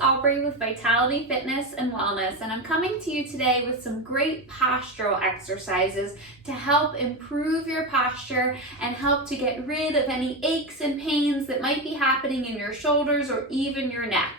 Aubrey with Vitality Fitness and Wellness, and I'm coming to you today with some great postural exercises to help improve your posture and help to get rid of any aches and pains that might be happening in your shoulders or even your neck.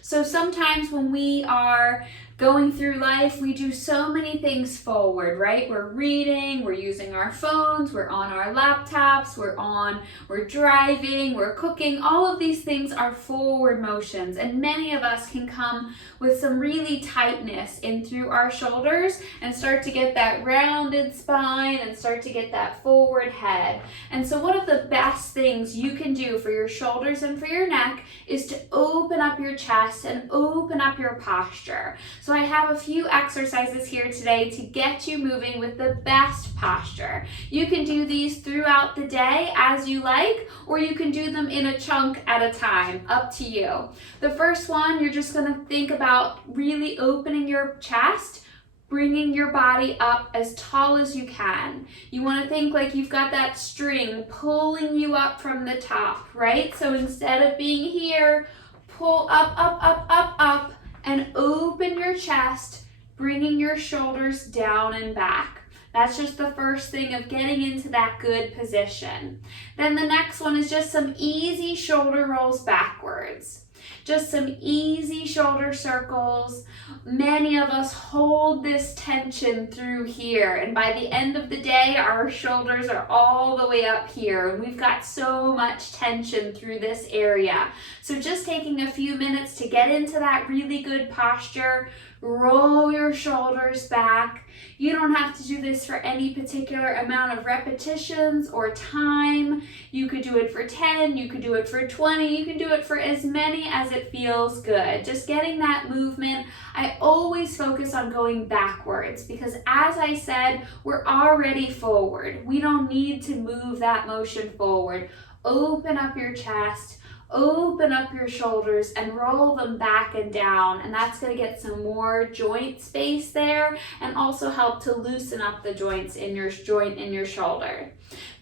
So sometimes when we are going through life, we do so many things forward, right? We're reading, we're using our phones, we're on our laptops, we're driving, we're cooking. All of these things are forward motions, and many of us can come with some really tightness in through our shoulders and start to get that rounded spine and start to get that forward head. And so one of the best things you can do for your shoulders and for your neck is to open up your chest and open up your posture. So I have a few exercises here today to get you moving with the best posture. You can do these throughout the day as you like, or you can do them in a chunk at a time, up to you. The first one, you're just going to think about really opening your chest, bringing your body up as tall as you can. You want to think like you've got that string pulling you up from the top, right? So instead of being here, pull up, up, up, up, up, and open your chest, bringing your shoulders down and back. That's just the first thing of getting into that good position. Then the next one is just some easy shoulder rolls backwards. Just some easy shoulder circles. Many of us hold this tension through here, and by the end of the day, our shoulders are all the way up here, and we've got so much tension through this area. So just taking a few minutes to get into that really good posture, roll your shoulders back. You don't have to do this for any particular amount of repetitions or time. You could do it for 10, you could do it for 20, you can do it for as many as it feels good. Just getting that movement. I always focus on going backwards because, as I said, we're already forward. We don't need to move that motion forward. Open up your chest, open up your shoulders and roll them back and down, and that's going to get some more joint space there and also help to loosen up the joints in your shoulder.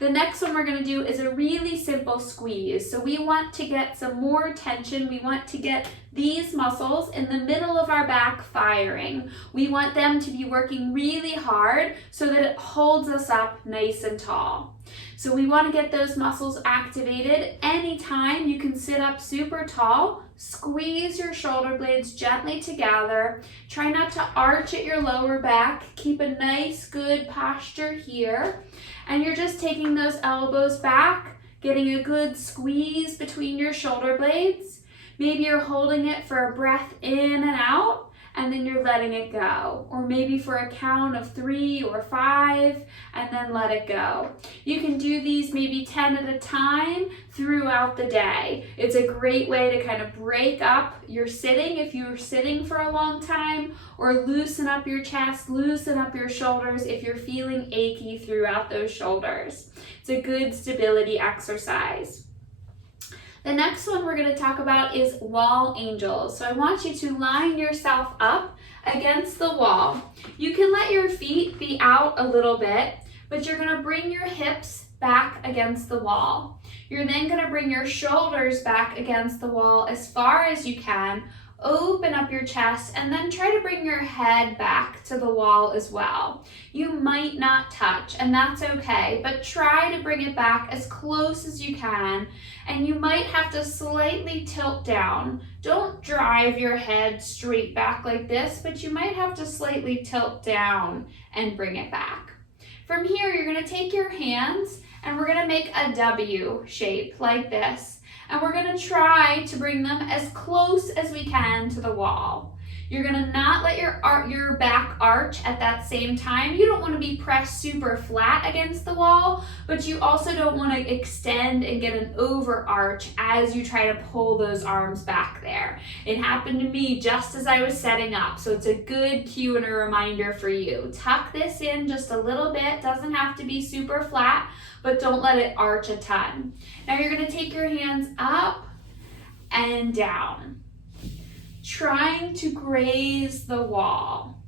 The next one we're going to do is a really simple squeeze. So we want to get some more tension. We want to get these muscles in the middle of our back firing. We want them to be working really hard so that it holds us up nice and tall. So we want to get those muscles activated. Anytime you can sit up super tall, squeeze your shoulder blades gently together. Try not to arch at your lower back. Keep a nice, good posture here. And you're just taking those elbows back, getting a good squeeze between your shoulder blades. Maybe you're holding it for a breath in and out, and then you're letting it go. Or maybe for a count of 3 or 5, and then let it go. You can do these maybe 10 at a time throughout the day. It's a great way to kind of break up your sitting if you're sitting for a long time, or loosen up your chest, loosen up your shoulders if you're feeling achy throughout those shoulders. It's a good stability exercise. The next one we're going to talk about is wall angels. So I want you to line yourself up against the wall. You can let your feet be out a little bit, but you're going to bring your hips back against the wall. You're then going to bring your shoulders back against the wall as far as you can. Open up your chest and then try to bring your head back to the wall as well. You might not touch, and that's okay, but try to bring it back as close as you can, and you might have to slightly tilt down. Don't drive your head straight back like this, but you might have to slightly tilt down and bring it back. From here, you're going to take your hands and we're going to make a W shape like this. And we're going to try to bring them as close as we can to the wall. You're going to not let your back arch at that same time. You don't want to be pressed super flat against the wall, but you also don't want to extend and get an overarch as you try to pull those arms back there. It happened to me just as I was setting up, so it's a good cue and a reminder for you. Tuck this in just a little bit. Doesn't have to be super flat, but don't let it arch a ton. Now you're going to take your hands up and down, trying to graze the wall.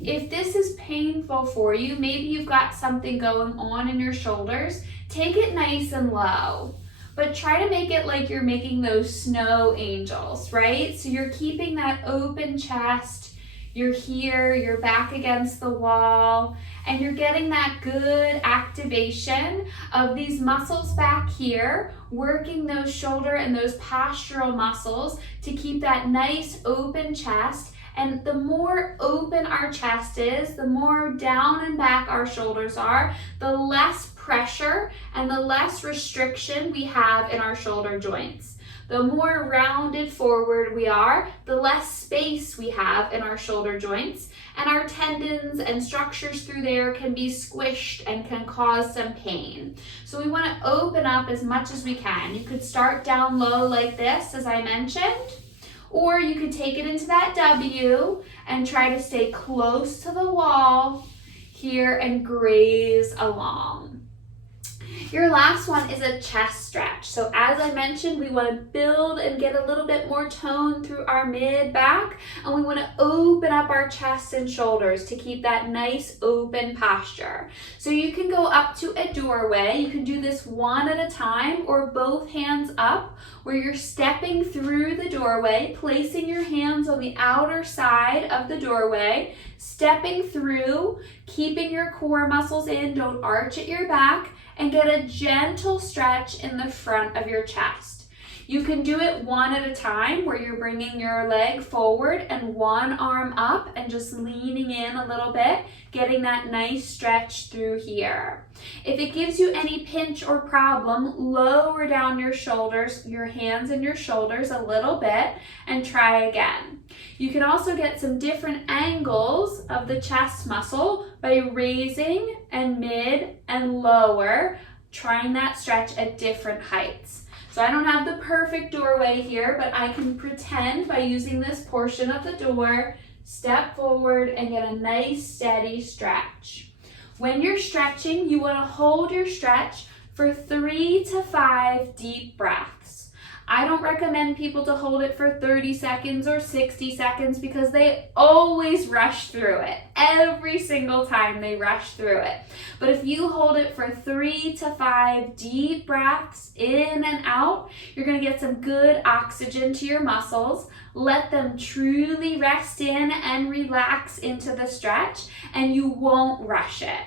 If this is painful for you, maybe you've got something going on in your shoulders, take it nice and low. but try to make it like you're making those snow angels, right? So you're keeping that open chest, you're here, you're back against the wall, and you're getting that good activation of these muscles back here, working those shoulder and those postural muscles to keep that nice open chest. And the more open our chest is, the more down and back our shoulders are, the less pressure and the less restriction we have in our shoulder joints. The more rounded forward we are, the less space we have in our shoulder joints, and our tendons and structures through there can be squished and can cause some pain. So we want to open up as much as we can. You could start down low like this, as I mentioned, or you could take it into that W and try to stay close to the wall here and graze along. Your last one is a chest stretch. So as I mentioned, we want to build and get a little bit more tone through our mid-back, and we want to open up our chest and shoulders to keep that nice open posture. So you can go up to a doorway. You can do this one at a time or both hands up, where you're stepping through the doorway, placing your hands on the outer side of the doorway, stepping through, keeping your core muscles in, don't arch at your back, and get a gentle stretch in the front of your chest. You can do it one at a time, where you're bringing your leg forward and one arm up and just leaning in a little bit, getting that nice stretch through here. If it gives you any pinch or problem, lower down your shoulders, your hands and your shoulders a little bit, and try again. You can also get some different angles of the chest muscle by raising and mid and lower, trying that stretch at different heights. So I don't have the perfect doorway here, but I can pretend by using this portion of the door, step forward and get a nice steady stretch. When you're stretching, you want to hold your stretch for 3 to 5 deep breaths. I don't recommend people to hold it for 30 seconds or 60 seconds because they always rush through it. Every single time they rush through it. But if you hold it for 3 to 5 deep breaths in and out, you're going to get some good oxygen to your muscles. Let them truly rest in and relax into the stretch, and you won't rush it.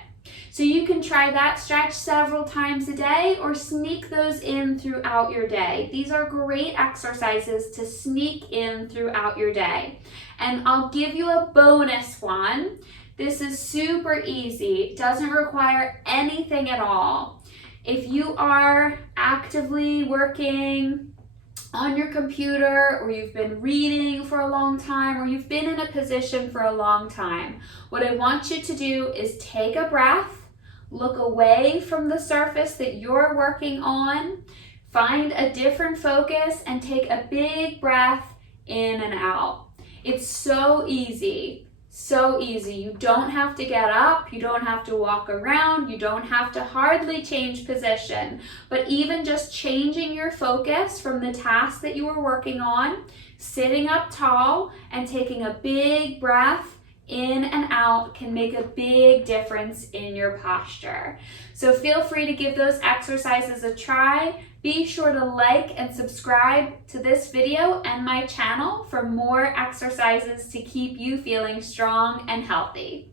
So you can try that stretch several times a day or sneak those in throughout your day. These are great exercises to sneak in throughout your day. And I'll give you a bonus one. This is super easy. It doesn't require anything at all. If you are actively working on your computer, or you've been reading for a long time, or you've been in a position for a long time, what I want you to do is take a breath, look away from the surface that you're working on, find a different focus, and take a big breath in and out. It's so easy, so easy. You don't have to get up, you don't have to walk around, you don't have to hardly change position. But even just changing your focus from the task that you were working on, sitting up tall and taking a big breath in and out can make a big difference in your posture. So feel free to give those exercises a try. Be sure to like and subscribe to this video and my channel for more exercises to keep you feeling strong and healthy.